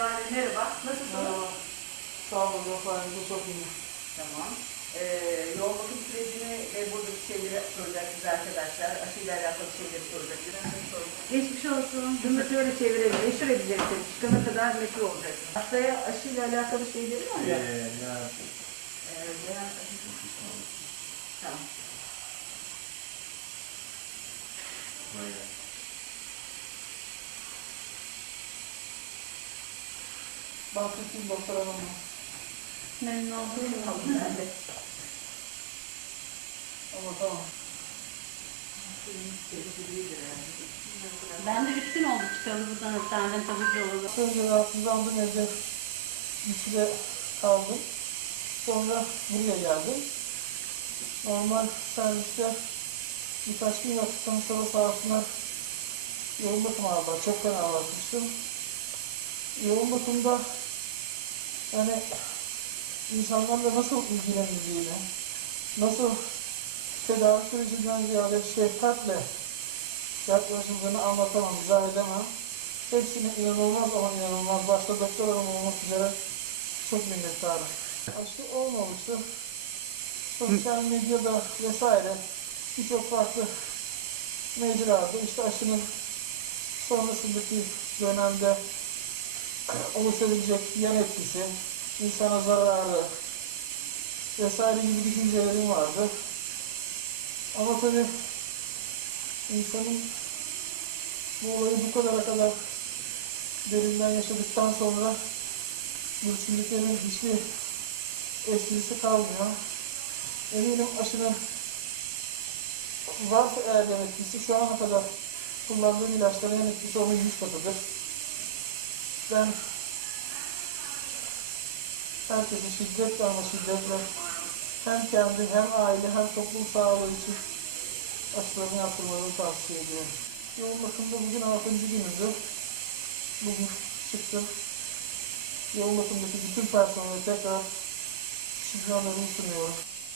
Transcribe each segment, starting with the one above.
Bey merhaba. Nasılsınız? Merhaba. Sağ olun, efendim. Çok iyi. Tamam. Ee, yoğun bakım sürecini ve buradaki şeyleri soracaksınız arkadaşlar. Aşıyla alakalı şeyleri soracaksınız. Geçmiş olsun. Bunu şöyle çevirelim. Meşhur edeceksiniz. Çıkana kadar meşhur olacaksınız. Hastaya aşıyla alakalı şeyleri var ya. Ee, veya- Tamam. Bahsettiğim doktor hanım. Memnun oldum. Tamam, ben de. Ama tamam. Ben de üç gün oldu çıkalı buradan hastaneden tabii olalı. Önce rahatsızlandım evde. Bir süre kaldım. Sonra buraya geldim. Normal serviste birkaç gün yattıktan sonra sahasına yoğun bakım aldılar. Çok fena bakmıştım. Yoğun bakımda yani insanlarla nasıl ilgilenildiğini, nasıl tedavi sürecinden ziyade şefkatle yaklaşımlarını anlatamam, izah edemem. Hepsine inanılmaz ama inanılmaz başta doktor hanım olmak üzere çok minnettarım. Aşı olmamıştı. Sosyal medyada vesaire birçok farklı mecrada işte aşının sonrasındaki dönemde oluşabilecek yan etkisi, insana zararı vesaire gibi düşüncelerim vardı. Ama tabii insanın bu olayı bu kadara kadar derinden yaşadıktan sonra bu düşündüklerinin hiçbir esprisi kalmıyor. Eminim aşının varsa eğer yan etkisi şu ana kadar kullandığım ilaçların yan etkisi onun yüz katıdır. Ben herkesin şiddetle ama şiddetle hem kendi hem aile hem toplum sağlığı için aşılarını yaptırmalarını tavsiye ediyorum. Yoğun bakımda bugün 6. günümüzü. Bugün çıktım. Yoğun bakımdaki bütün personele tekrar şükranlarımı sunuyorum.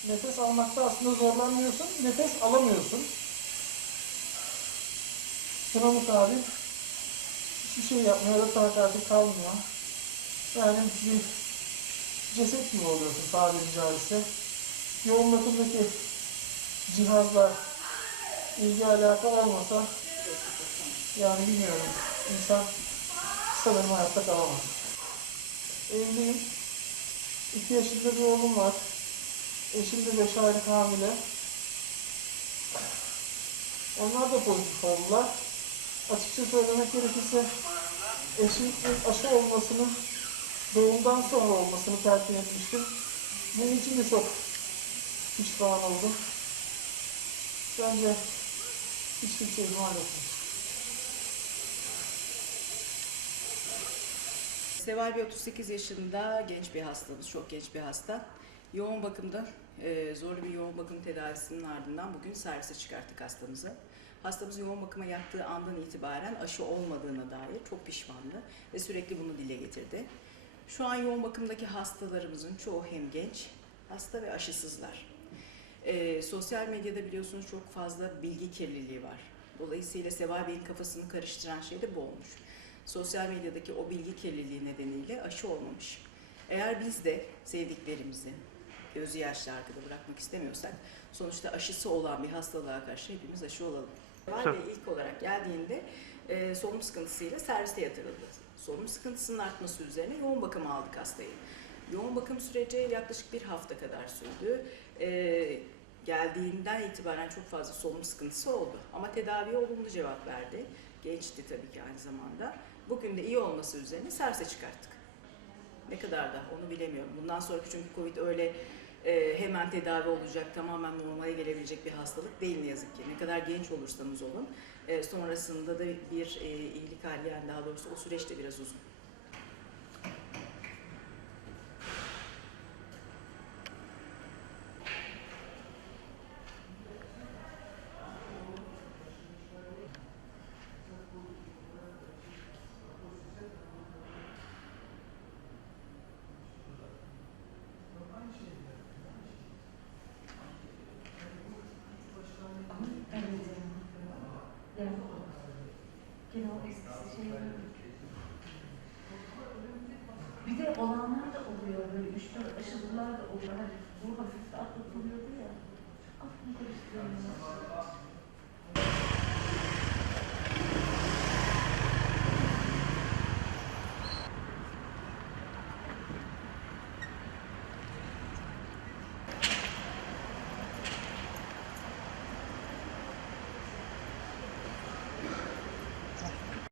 Nefes almakta aslında zorlanmıyorsun, nefes alamıyorsun. Kronik abi hiçbir şey yapmıyor da takati kalmıyor. Yani bir ceset gibi oluyorsun tabiri caizse. Yoğun bakımdaki cihazlar ilgi alaka olmasa yani bilmiyorum insan sanırım hayatta kalamaz. Evliyim. İki yaşında bir oğlum var. Eşim de beş aylık hamile. Onlar da pozitif oldular. Açıkça söylemek gerekirse eşim ilk aşı olmasını doğumdan sonra olmasını tercih etmiştim. Bunun için de çok pişman oldum. Bence hiç kimse ihmal etmez. Seval Bey 38 yaşında genç bir hastamız, çok genç bir hasta. Yoğun bakımda e, zorlu bir yoğun bakım tedavisinin ardından bugün servise çıkarttık hastamızı. Hastamız yoğun bakıma yattığı andan itibaren aşı olmadığına dair çok pişmandı ve sürekli bunu dile getirdi. Şu an yoğun bakımdaki hastalarımızın çoğu hem genç hasta ve aşısızlar. E, sosyal medyada biliyorsunuz çok fazla bilgi kirliliği var. Dolayısıyla Seval Bey'in kafasını karıştıran şey de bu olmuş. Sosyal medyadaki o bilgi kirliliği nedeniyle aşı olmamış. Eğer biz de sevdiklerimizi gözü yaşlı arkada bırakmak istemiyorsak sonuçta aşısı olan bir hastalığa karşı hepimiz aşı olalım. Seval Bey ilk olarak geldiğinde e, solunum sıkıntısıyla serviste yatırıldı. Solunum sıkıntısının artması üzerine yoğun bakıma aldık hastayı. Yoğun bakım süreci yaklaşık bir hafta kadar sürdü. E, geldiğinden itibaren çok fazla solunum sıkıntısı oldu. Ama tedaviye olumlu cevap verdi. Gençti tabii ki aynı zamanda. Bugün de iyi olması üzerine servise çıkarttık. Ne kadar da onu bilemiyorum. Bundan sonraki çünkü Covid öyle e, hemen tedavi olacak, tamamen normale gelebilecek bir hastalık değil ne yazık ki. Ne kadar genç olursanız olun. E, sonrasında da bir e, iyilik hali yani daha doğrusu o süreç de biraz uzun. Bir de olanlar da oluyor böyle üç dört aşılılar da oluyor. Hadi bu hafif atlatılıyordu ya.